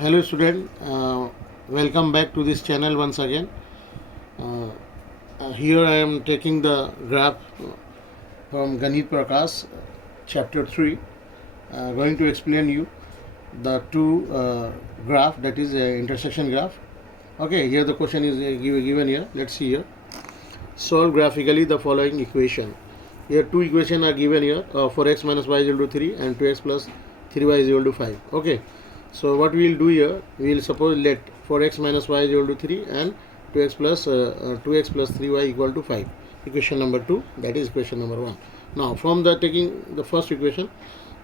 Hello student, welcome back to this channel once again. Here I am taking the graph from Ganit Prakash, chapter 3. Going to explain you the two graph, that is intersection graph. Okay, here the question is given here. Let's see here. Solve graphically the following equation. Here two equations are given here, 4x minus y is equal to 3 and 2x plus 3y is equal to 5. Okay. So what we will do here, we will suppose let 4x minus y is equal to 3 and 2x plus 3y equal to 5. Equation number 2, that is equation number 1. Now from the taking the first equation,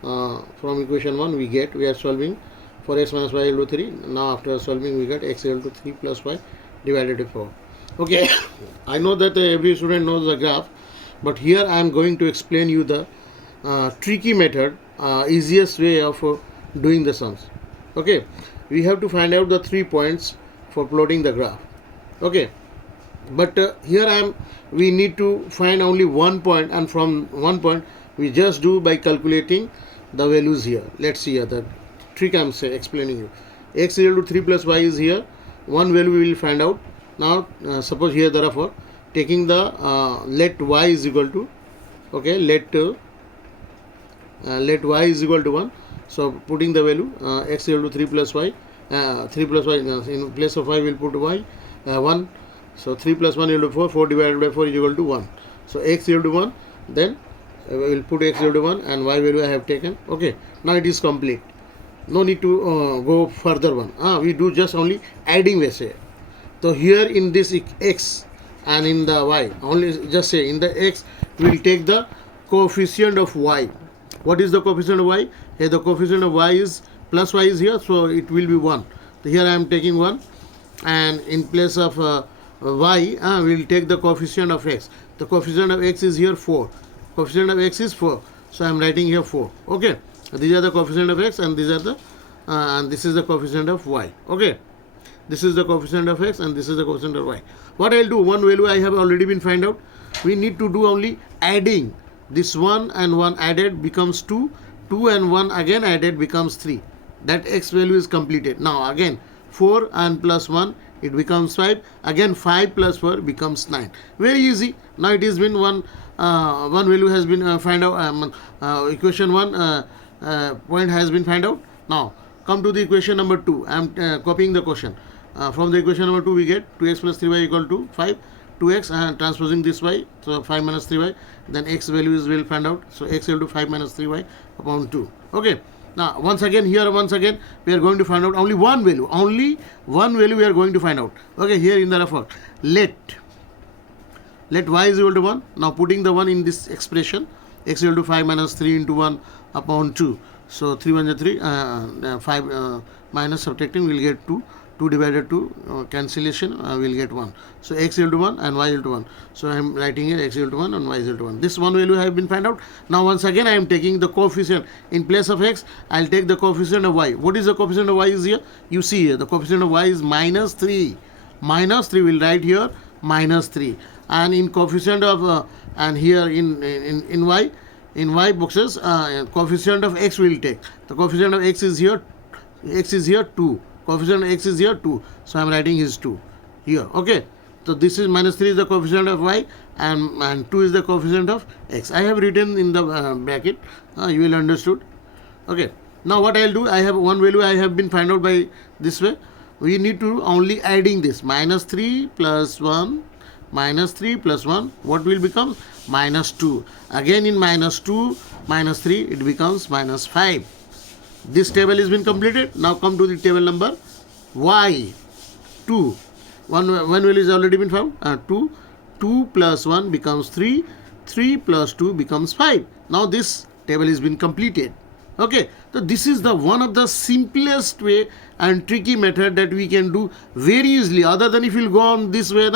from equation 1 we are solving 4x minus y equal to 3. Now after solving we get x equal to 3 plus y divided by 4. Okay, I know that every student knows the graph, but here I am going to explain you the tricky method, easiest way of doing the sums. Okay, we have to find out the 3 points for plotting the graph. Okay, but here we need to find only 1 point, and from 1 point we just do by calculating the values here. Let's see here the trick I am explaining you. X equal to 3 plus y is here. One value we will find out. Now suppose here therefore taking the let y is equal to, okay, let y is equal to 1. So putting the value x equal to 3 plus y, 3 plus y, in place of y we will put y 1. So 3 plus 1 equal to 4, 4 divided by 4 is equal to 1. So x equal to 1, then we will put x equal to 1 and y value I have taken. Okay, now it is complete. No need to go further one. We do just only adding we say. So here in this x and in the y, only just say in the x we will take the coefficient of y. What is the coefficient of y? Here the coefficient of y is plus y is here, so it will be 1. So here I am taking 1, and in place of y, we will take the coefficient of x. The coefficient of x is here 4. Coefficient of x is 4, so I am writing here 4. Okay, these are the coefficient of x, and these are the and this is the coefficient of y. Okay, this is the coefficient of x and this is the coefficient of y. What I will do, one value I have already been find out. We need to do only adding. This 1 and 1 added becomes 2. 2 and 1 again added becomes 3. That x value is completed. Now again 4 and plus 1 it becomes 5. Again 5 plus 4 becomes 9. Very easy. Now it has been one value has been find out. Equation 1 point has been find out. Now come to the equation number 2. I am copying the question. From the equation number 2 we get 2x plus 3y equal to 5. 2x and transposing this y, so 5 minus 3y, then x values will find out. So x equal to 5 minus 3y upon 2. Okay, now once again we are going to find out only one value. Only one value we are going to find out. Okay, here in the refer, let y is equal to 1. Now putting the 1 in this expression, x equal to 5 minus 3 into 1 upon 2. So 3 1 is 3, 5 minus subtracting we will get 2. 2 divided 2 cancellation will get 1. So x equal to 1 and y equal to 1. So I am writing here x equal to 1 and y equal to 1. This one value have been found out. Now once again I am taking the coefficient. In place of x I will take the coefficient of y. What is the coefficient of y is here? You see here the coefficient of y is minus 3. Minus 3 will write here minus 3. And in coefficient of and here in y boxes coefficient of x will take. The coefficient of x is here 2. Coefficient of x is here 2, so I am writing is 2 here. Okay, so this is minus 3 is the coefficient of y, and 2 is the coefficient of x. I have written in the bracket, you will understood. Okay, now what I will do, I have one value I have been find out by this way. We need to only adding this minus 3 plus 1, minus 3 plus 1, what will become? Minus 2. Again in minus 2, minus 3, it becomes minus 5. This table has been completed. Now come to the table number y. 2. One value is already been found. 2. 2 plus 1 becomes 3. 3 plus 2 becomes 5. Now this table has been completed. Okay. So this is the one of the simplest way and tricky method that we can do very easily. Other than if you go on this way,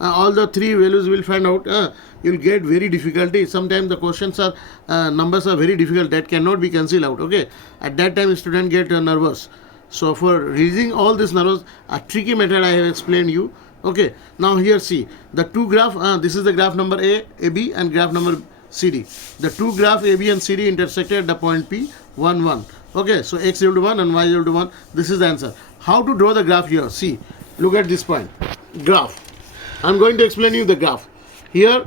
all the 3 values will find out. You'll get very difficulty. Sometimes the questions are numbers are very difficult that cannot be cancelled out. Okay, at that time student get nervous. So for releasing all this nervous, a tricky method I have explained you. Okay, now here see the two graph. This is the graph number AB and graph number CD. The two graph AB and CD intersected at the point P 1 1. Okay, so x equal to 1 and y equal to 1. This is the answer. How to draw the graph here? See, look at this point. Graph. I'm going to explain you the graph. Here,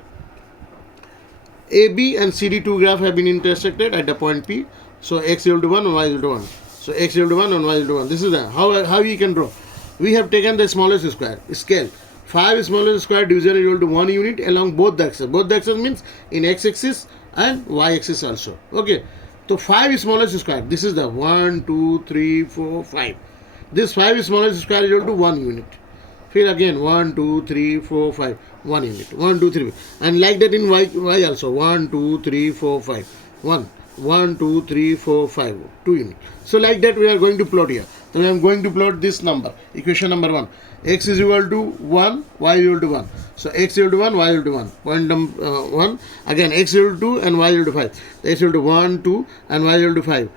AB and CD2 graph have been intersected at the point P. So x equal to 1 and y equal to 1. So x equal to 1 and y equal to 1. This is the how you can draw. We have taken the smallest square scale. 5 smallest square division is equal to 1 unit along both the axes. Both the axes means in x-axis and y-axis also. Okay. So 5 smallest square. This is the 1, 2, 3, 4, 5. This 5 smallest square is equal to 1 unit. Feel again 1, 2, 3, 4, 5. 1 unit. 1, 2, 3. And like that in y also. 1, 2, 3, 4, 5. 1. 1, 2, 3, 4, 5. 2 unit. So like that we are going to plot here. So I am going to plot this number. Equation number 1. X is equal to 1, y is equal to 1. So x equal to 1, y equal to 1. Point number 1. Again x equal to 2 and y equal to 5. X equal to 1, 2 and y equal to 5.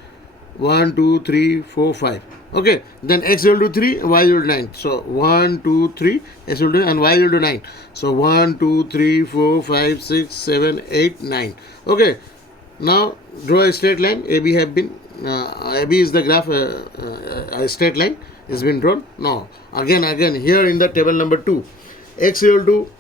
1, 2, 3, 4, 5. Okay. Then x equal to 3, y equal to 9. So 1, 2, 3, x equal to and y equal to 9. So 1, 2, 3, 4, 5, 6, 7, 8, 9. Okay. Now draw a straight line. AB have been AB is the graph. A straight line has been drawn. Now again here in the table number 2, x equal to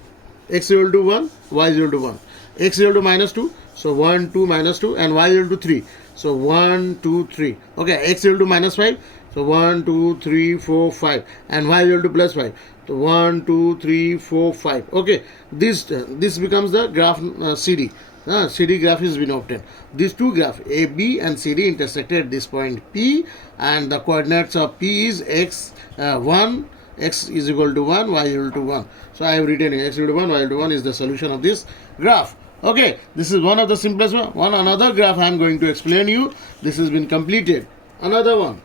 1, y is equal to 1. X equal to minus 2. So 1, 2, minus 2 and y equal to 3. So 1, 2, 3. Okay. X equal to minus 5. So 1, 2, 3, 4, 5 and y equal to plus 5. So 1, 2, 3, 4, 5. Okay. This becomes the graph CD. CD graph has been obtained. These two graphs AB and CD intersected at this point P, and the coordinates of P is x 1, x is equal to 1, y equal to 1. So I have written x equal to 1, y equal to 1 is the solution of this graph. Okay, this is one of the simplest one. Another graph I am going to explain you. This has been completed. Another one.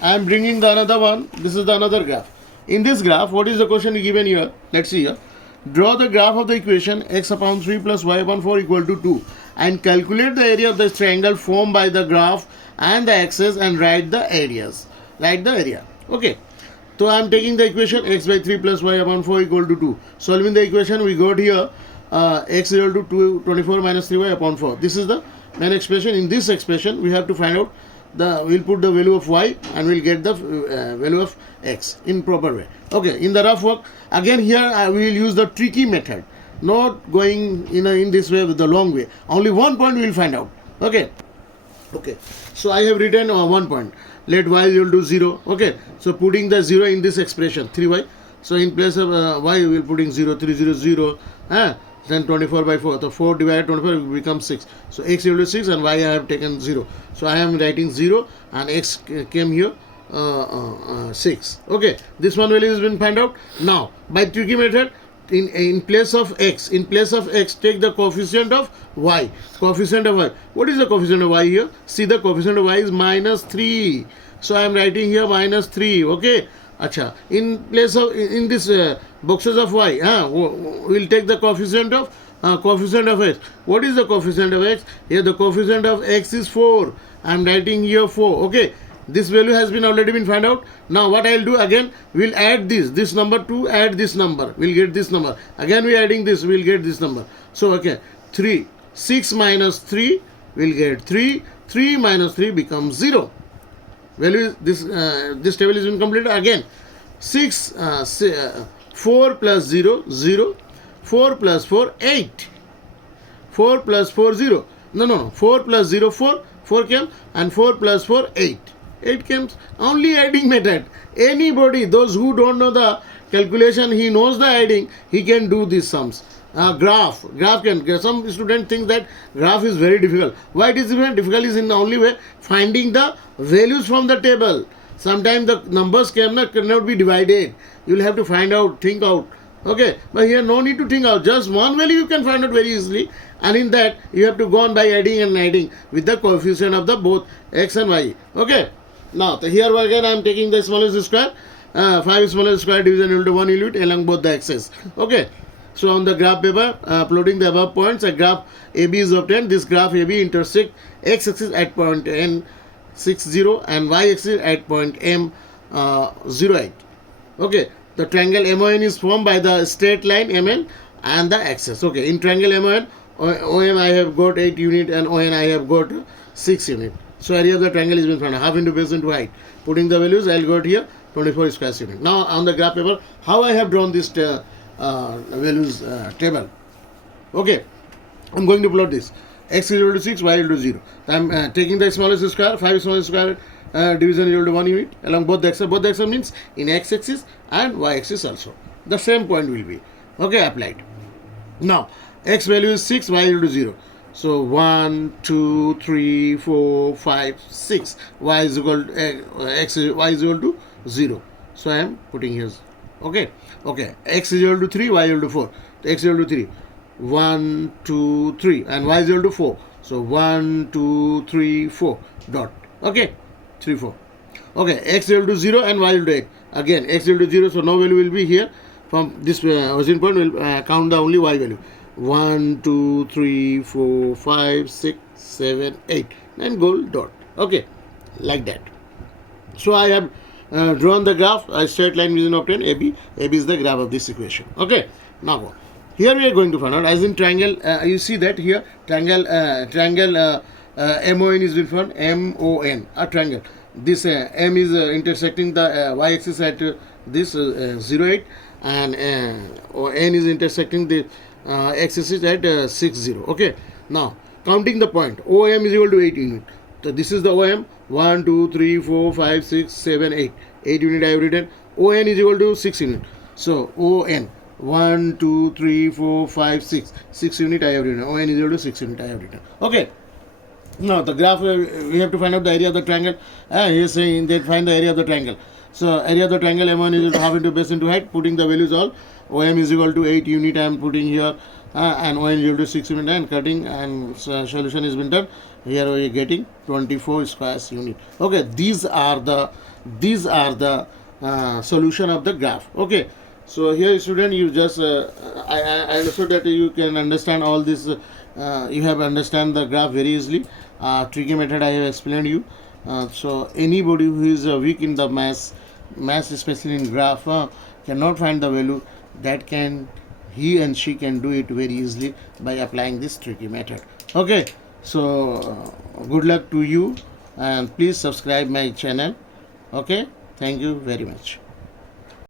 I am bringing the another one. This is the another graph. In this graph, what is the question given here? Let's see here. Draw the graph of the equation x upon 3 plus y upon 4 equal to 2 and calculate the area of the triangle formed by the graph and the axis and write the areas. Write the area. Okay. So I am taking the equation x by 3 plus y upon 4 equal to 2. Solving the equation, we got here x equal to 24 minus 3y upon 4. This is the main expression. In this expression, we have to find out we'll put the value of y and we'll get the value of x in proper way. Okay, in the rough work, again here we will use the tricky method, not going in this way with the long way. Only one point we will find out. Okay. So I have written 1 point. Let y equal to 0. Okay. So putting the 0 in this expression 3y. So in place of y we will putting 0, 3, 0, 0. Then 24 by 4. So 4 divided 24 becomes 6. So x equal to 6 and y I have taken 0. So I am writing 0 and x came here 6. Okay. This one value has been found out. Now by tricky method, in place of x, take the coefficient of y. Coefficient of y. What is the coefficient of y here? See, the coefficient of y is minus 3. So I am writing here minus 3. Okay. Acha. In place of in this boxes of y, we will take the coefficient of x. What is the coefficient of x? Here the coefficient of x is 4. I am writing here 4. Okay. This value has been already been found out. Now what I will do again, we will add this number to add this number. We will get this number. Again we are adding this, we will get this number. So okay, 3. 6 minus 3, we will get 3. 3 minus 3 becomes 0. Value this table is been completed. Again 4 plus 0, 0. 4 plus 4, 8. 4 plus 4, 0. No. 4 plus 0, 4. 4 came and 4 plus 4, 8. 8 comes. Only adding method. Anybody, those who don't know the calculation, he knows the adding, he can do these sums. Graph can. Some students think that graph is very difficult. Why it is difficult is in the only way finding the values from the table. Sometimes the numbers cannot be divided. You will have to find out, think out. Okay, but here no need to think out. Just one value you can find out very easily, and in that you have to go on by adding with the coefficient of the both x and y. Okay. Now here again I am taking the smallest square. 5 smallest square division equal to 1 unit along both the axes. Okay. So on the graph paper, plotting the above points, a graph AB is obtained. This graph AB intersect x-axis at point N60 and y-axis at point M08. Okay. The triangle MON is formed by the straight line MN and the axis. Okay. In triangle MON, OM I have got 8 unit and ON I have got 6 unit. So area of the triangle is been found. Half into base into height. Putting the values, I'll got here 24 square unit. Now on the graph paper, how I have drawn this values table. Okay, I'm going to plot this. X is equal to 6, y is equal to 0. I'm taking the smallest square, 5 smallest square division is equal to 1 unit along both the axes. Both the axes means in x axis and y axis also. The same point will be. Okay, applied. Now, x value is 6, y is equal to 0. So 1, 2, 3, 4, 5, 6. Y is equal to y is equal to 0. So I am putting here. Okay. X is equal to 3, y is equal to 4. X is equal to 3. 1, 2, 3, and y is equal to 4. So 1, 2, 3, 4 dot. Okay, 3, 4. Okay, x is equal to 0 and y is equal to 8. Again, x is equal to 0, so no value will be here. From this origin point, we'll count the only y value. 1, 2, 3, 4, 5, 6, 7, 8, and gold dot. Okay, like that. So I have drawn the graph. A straight line is obtained. AB is the graph of this equation. Okay, now go. Here we are going to find out, as in triangle, you see that here triangle MON is been found. MON, a triangle. This M is intersecting the y-axis at this 0, 8, and N is intersecting the x-axis at 6, 0. Okay. Now counting the point, OM is equal to 8 unit. So this is the OM. 1, 2, 3, 4, 5, 6, 7, 8. 8 unit I have written. ON is equal to 6 unit. So ON. 1, 2, 3, 4, 5, 6. 6 unit I have written. ON is equal to 6 unit I have written. Okay. Now the graph, we have to find out the area of the triangle. He is saying that find the area of the triangle. So area of the triangle M1 is equal to half into base into height. Putting the values all. OM is equal to 8 unit I am putting here. And ON is equal to 6 unit, and cutting and solution has been done. Here we are getting 24 square unit. Okay. These are the solution of the graph. Okay. So here, student, you just I understood that you can understand all this. You have understand the graph very easily. Tricky method I have explained you. So anybody who is weak in the maths especially in graph, cannot find the value, that can he and she can do it very easily by applying this tricky method. Okay. So good luck to you, and please subscribe my channel. Okay. Thank you very much.